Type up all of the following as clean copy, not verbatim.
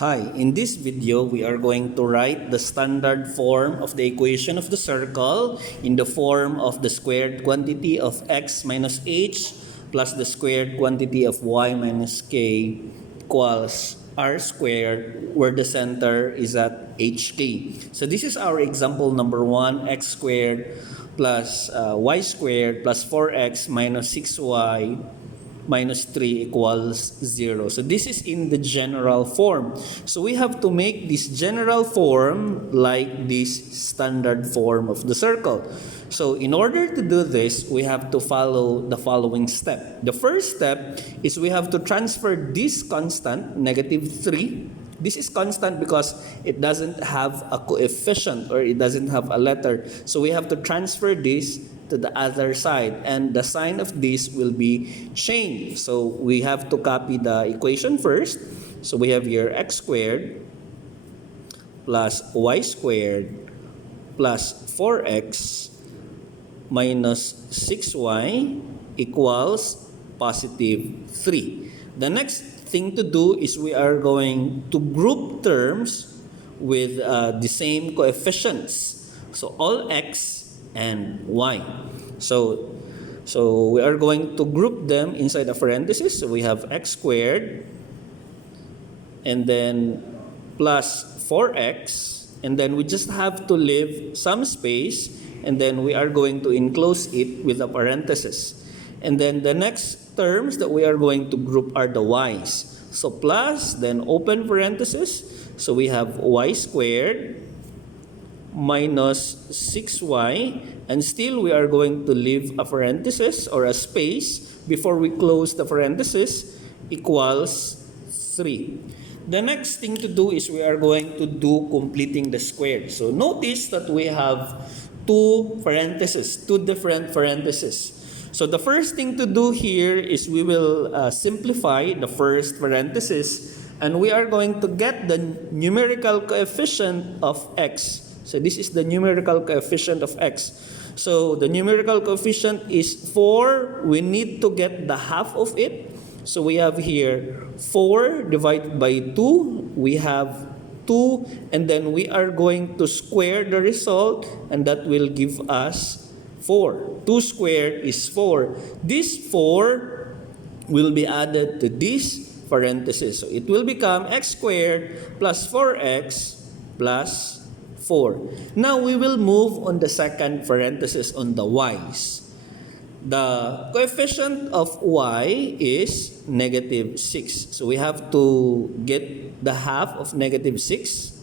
Hi, in this video, we are going to write the standard form of the equation of the circle in the form of the squared quantity of x minus h plus the squared quantity of y minus k equals r squared, where the center is at hk. So this is our example number 1, x squared plus y squared plus 4x minus 6y minus 3 equals 0. So this is in the general form. So we have to make this general form like this standard form of the circle. So in order to do this, we have to follow the following step. The first step is we have to transfer this constant, negative 3. This is constant because it doesn't have a coefficient or it doesn't have a letter. So we have to transfer this to the other side, and the sign of this will be changed. So we have to copy the equation first. So we have here x squared plus y squared plus 4x minus 6y equals positive 3. The next thing to do is we are going to group terms with the same coefficients. So all x and y. So we are going to group them inside a parenthesis. So we have x squared and then plus 4x, and then we just have to leave some space, and then we are going to enclose it with a parenthesis. And then the next terms that we are going to group are the y's. So plus, then open parenthesis. So we have y squared minus 6y, and still we are going to leave a parenthesis or a space before we close the parenthesis, equals 3. The next thing to do is we are going to do completing the square. So notice that we have two different parentheses. So the first thing to do here is we will simplify the first parenthesis, and we are going to get the numerical coefficient of x. So this is the numerical coefficient of x. So the numerical coefficient is 4. We need to get the half of it. So we have here 4 divided by 2. We have 2, and then we are going to square the result, and that will give us 4. 2 squared is 4. This 4 will be added to this parenthesis. So it will become x squared plus 4x plus 4. Now we will move on the second parenthesis on the y's. The coefficient of y is negative 6. So we have to get the half of negative 6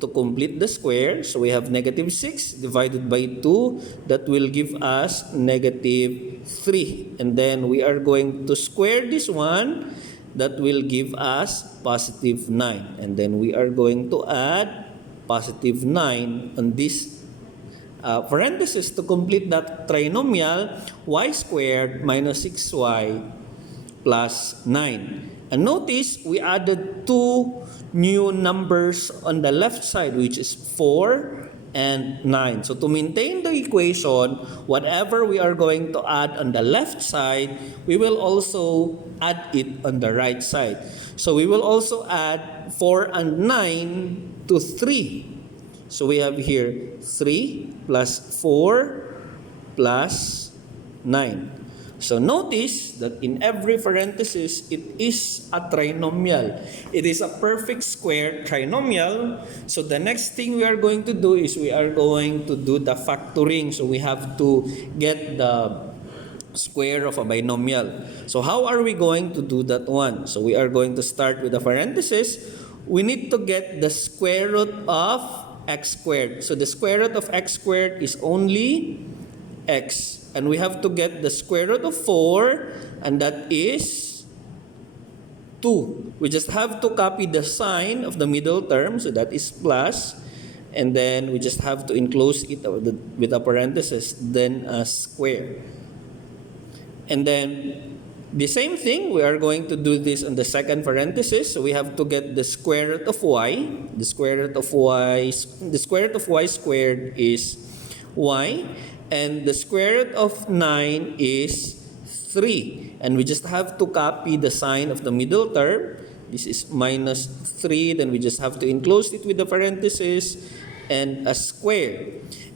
to complete the square. So we have negative 6 divided by 2. That will give us negative 3. And then we are going to square this one. That will give us positive 9. And then we are going to add positive 9 on this parenthesis to complete that trinomial y squared minus 6y plus 9. And notice we added two new numbers on the left side, which is 4 and 9. So to maintain the equation, whatever we are going to add on the left side, we will also add it on the right side. So we will also add 4 and 9 to 3. So we have here 3 plus 4 plus 9. So notice that in every parenthesis, it is a trinomial. It is a perfect square trinomial. So the next thing we are going to do is we are going to do the factoring. So we have to get the square of a binomial. So how are we going to do that one? So we are going to start with a parenthesis. We need to get the square root of x squared. So the square root of x squared is only x. And we have to get the square root of 4, and that is 2. We just have to copy the sign of the middle term, so that is plus. And then we just have to enclose it with a parenthesis, then a square. And then the same thing, we are going to do this on the second parenthesis. So we have to get the square root of y. The square root of y squared is y. And the square root of 9 is 3. And we just have to copy the sign of the middle term. This is minus 3. Then we just have to enclose it with the parenthesis and a square.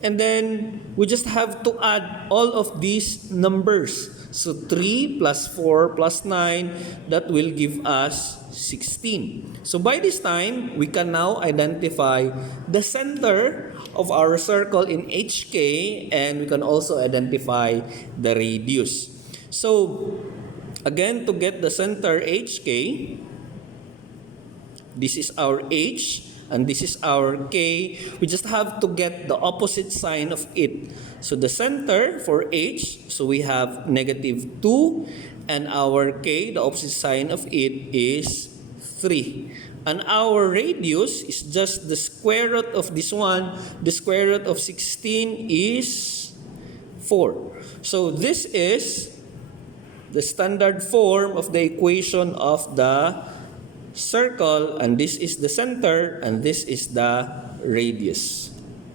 And then we just have to add all of these numbers. So 3 plus 4 plus 9, that will give us 16. So by this time, we can now identify the center of our circle in HK, and we can also identify the radius. So again, to get the center HK, this is our H and this is our K. We just have to get the opposite sign of it. So the center for H, so we have negative 2, and our K, the opposite sign of it is 3. And our radius is just the square root of this one. The square root of 16 is 4. So this is the standard form of the equation of the circle, and this is the center, and this is the radius.